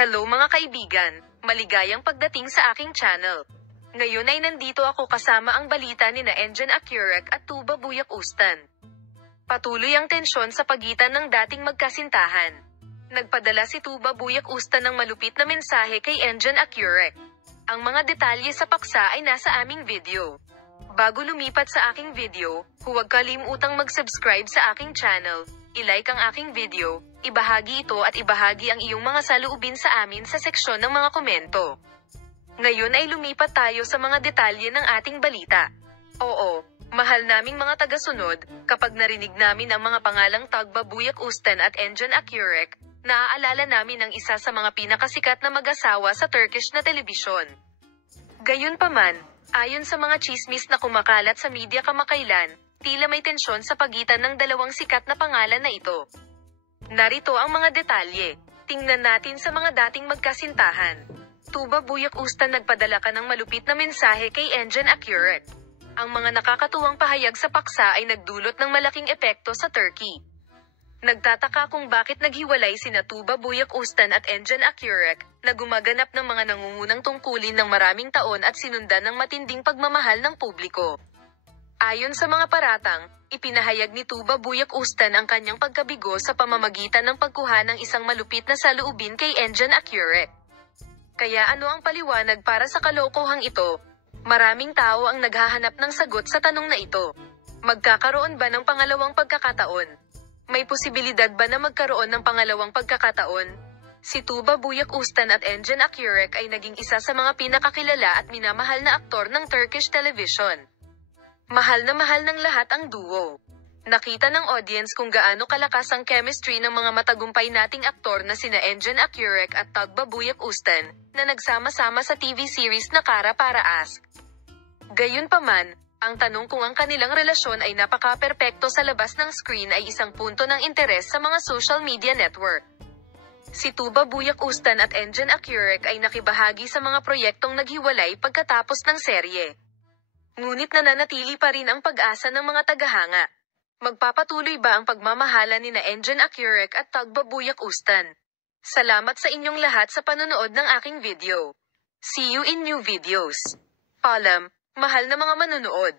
Hello mga kaibigan, maligayang pagdating sa aking channel. Ngayon ay nandito ako kasama ang balita ni na Engin Akyurek at Tuba Buyak Ustan. Patuloy ang tensyon sa pagitan ng dating magkasintahan. Nagpadala si Tuba Buyak Ustan ng malupit na mensahe kay Engin Akyurek. Ang mga detalye sa paksa ay nasa aming video. Bago lumipat sa aking video, huwag kalimutang mag-subscribe sa aking channel, i-like ang aking video, ibahagi ito at ibahagi ang iyong mga saloobin sa amin sa seksyon ng mga komento. Ngayon ay lumipat tayo sa mga detalye ng ating balita. Oo, mahal naming mga tagasunod, kapag narinig namin ang mga pangalang Tuba Buyak Ustan at Engin Akyurek, naaalala namin ang isa sa mga pinakasikat na mag-asawa sa Turkish na telebisyon. Gayunpaman, ayon sa mga chismis na kumakalat sa media kamakailan, tila may tensyon sa pagitan ng dalawang sikat na pangalan na ito. Narito ang mga detalye. Tingnan natin sa mga dating magkasintahan. Tuba Buyak Ustan nagpadala ka ng malupit na mensahe kay Engin Akyurek. Ang mga nakakatuwang pahayag sa paksa ay nagdulot ng malaking epekto sa Turkey. Nagtataka kung bakit naghiwalay sina Tuba Buyak Ustan at Engin Akyurek, na gumaganap ng mga nangungunang tungkulin ng maraming taon at sinundan ng matinding pagmamahal ng publiko. Ayon sa mga paratang, ipinahayag ni Tuba Buyak Ustan ang kanyang pagkabigo sa pamamagitan ng pagkuha ng isang malupit na saloobin kay Engin Akyurek. Kaya ano ang paliwanag para sa kalokohang ito? Maraming tao ang naghahanap ng sagot sa tanong na ito. Magkakaroon ba ng pangalawang pagkakataon? May posibilidad ba na magkaroon ng pangalawang pagkakataon? Si Tuba Buyak Ustan at Engin Akyurek ay naging isa sa mga pinakakilala at minamahal na aktor ng Turkish television. Mahal na mahal ng lahat ang duo. Nakita ng audience kung gaano kalakas ang chemistry ng mga matagumpay nating aktor na sina Engin Akyurek at Tuba Buyak Ustan, na nagsama-sama sa TV series na Kara Para Ask. Gayunpaman, ang tanong kung ang kanilang relasyon ay napaka-perpekto sa labas ng screen ay isang punto ng interes sa mga social media network. Si Tuba Buyak Ustan at Engin Akyurek ay nakibahagi sa mga proyektong naghiwalay pagkatapos ng serye. Ngunit nananatili pa rin ang pag-asa ng mga tagahanga. Magpapatuloy ba ang pagmamahala ni na Engin Akyurek at Tuba Buyak Ustan? Salamat sa inyong lahat sa panonood ng aking video. See you in new videos. Paalam, mahal na mga manonood.